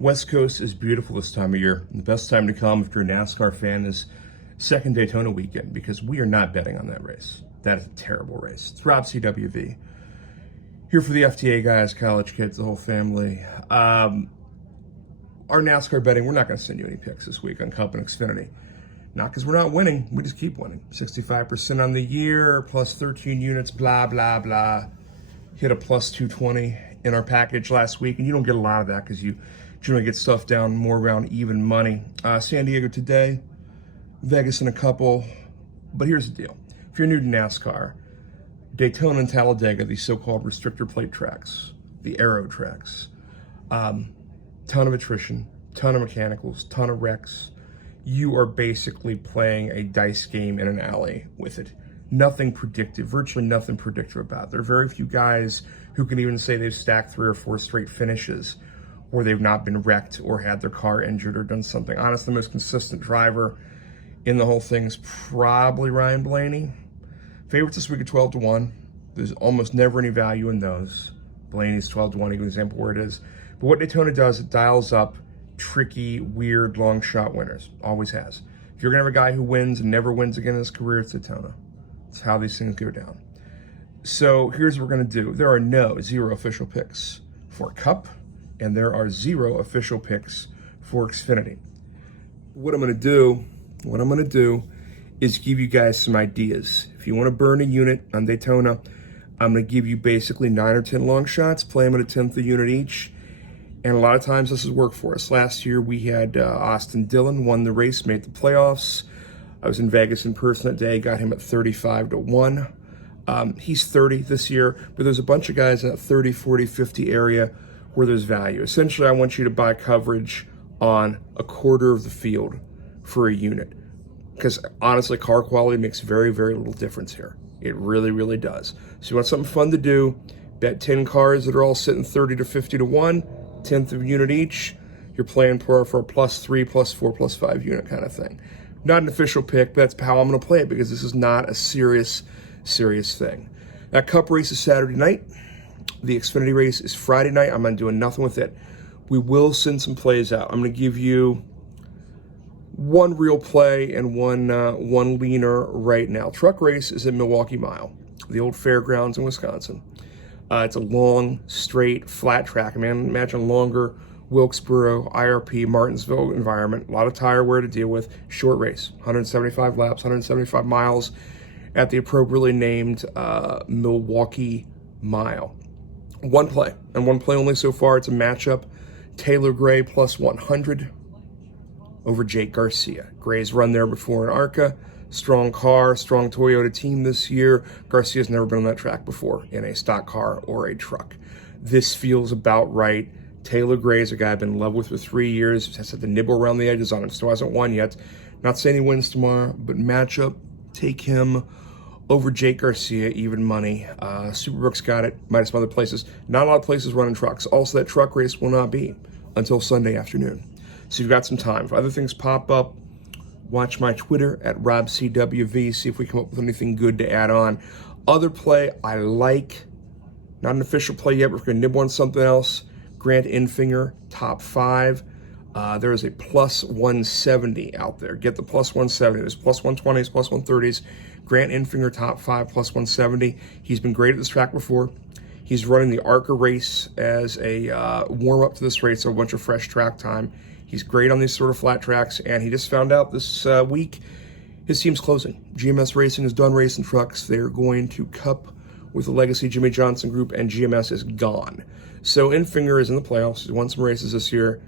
West Coast is beautiful this time of year. The best time to come if you're a NASCAR fan is second Daytona weekend, because we are not betting on that race. That is a terrible race. It's Rob CWV. Here for the FTA guys, college kids, the whole family. Our NASCAR betting, we're not going to send you any picks this week on Cup and Xfinity. Not because we're not winning, we just keep winning. 65% on the year, plus 13 units, blah, blah, blah. Hit a plus 220 in our package last week, and you don't get a lot of that because you generally get stuff down more around even money. San Diego today, Vegas in a couple. But here's the deal. If you're new to NASCAR, Daytona and Talladega, these so-called restrictor plate tracks, the aero tracks, ton of attrition, ton of mechanicals, ton of wrecks. You are basically playing a dice game in an alley with it. Nothing predictive, virtually nothing predictive about it. There are very few guys who can even say they've stacked 3 or 4 straight finishes or they've not been wrecked or had their car injured or done something. Honestly, the most consistent driver in the whole thing is probably Ryan Blaney. Favorites this week are 12-1. There's almost never any value in those. Blaney's 12-1, an example where it is. But what Daytona does, it dials up tricky, weird, long shot winners. Always has. If you're going to have a guy who wins and never wins again in his career, it's Daytona. It's how these things go down. So here's what we're going to do. There are 0 official picks for Cup, and there are 0 official picks for Xfinity. What I'm going to do is give you guys some ideas. If you want to burn a unit on Daytona, I'm going to give you basically 9 or 10 long shots, play them at a 1/10 a unit each. And a lot of times this has worked for us. Last year we had Austin Dillon won the race, made the playoffs. I was in Vegas in person that day, got him at 35-1. He's 30 this year, but there's a bunch of guys in that 30, 40, 50 area where there's value. Essentially, I want you to buy coverage on a quarter of the field for a unit. Because honestly, car quality makes very, very little difference here. It really, really does. So you want something fun to do, bet 10 cars that are all sitting 30 to 50-1, 1/10 of a unit each. You're playing for a +3, +4, +5 unit kind of thing. Not an official pick, but that's how I'm going to play it because this is not a serious thing. That Cup race is Saturday night. The Xfinity race is Friday night. I'm not doing nothing with it. We will send some plays out. I'm going to give you one real play and one leaner right now. Truck race is at Milwaukee Mile, the old fairgrounds in Wisconsin. It's a long, straight, flat track. Imagine longer Wilkesboro, IRP, Martinsville environment. A lot of tire wear to deal with. Short race, 175 laps, 175 miles at the appropriately named Milwaukee Mile. One play, and one play only so far. It's a matchup. Taylor Gray +100 over Jake Garcia. Gray's run there before in ARCA. Strong car, strong Toyota team this year. Garcia's never been on that track before in a stock car or a truck. This feels about right. Taylor Gray is a guy I've been in love with for 3 years. Has had to nibble around the edges on him. Still hasn't won yet. Not saying he wins tomorrow, but matchup, take him over Jake Garcia, even money. Superbrook's got it. Might have some other places. Not a lot of places running trucks. Also, that truck race will not be until Sunday afternoon. So you've got some time. If other things pop up, watch my Twitter at RobCWV, see if we come up with anything good to add on. Other play I like, not an official play yet, but we're going to nibble on something else. Grant Enfinger, top 5. There is a +170 out there. Get the +170. There's +120s, +130s. Grant Enfinger, top 5, +170. He's been great at this track before. He's running the ARCA race as a warm-up to this race, so a bunch of fresh track time. He's great on these sort of flat tracks, and he just found out this week his team's closing. GMS Racing is done racing trucks. They're going to Cup with the legacy Jimmy Johnson Group, and GMS is gone. So Enfinger is in the playoffs. He's won some races this year.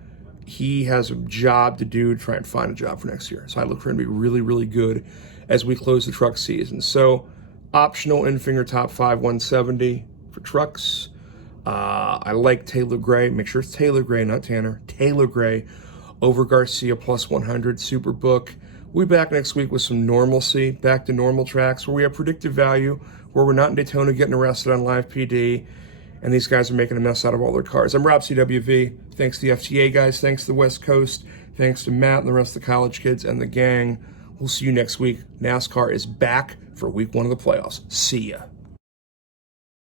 He has a job to do to try and find a job for next year. So I look for him to be really, really good as we close the truck season. So optional Enfinger top 5, 170 for trucks. I like Taylor Gray. Make sure it's Taylor Gray, not Tanner. Taylor Gray over Garcia +100 Superbook. We'll be back next week with some normalcy, back to normal tracks where we have predictive value, where we're not in Daytona getting arrested on live PD, and these guys are making a mess out of all their cars. I'm Rob CWV. Thanks to the FTA guys. Thanks to the West Coast. Thanks to Matt and the rest of the college kids and the gang. We'll see you next week. NASCAR is back for week 1 of the playoffs. See ya.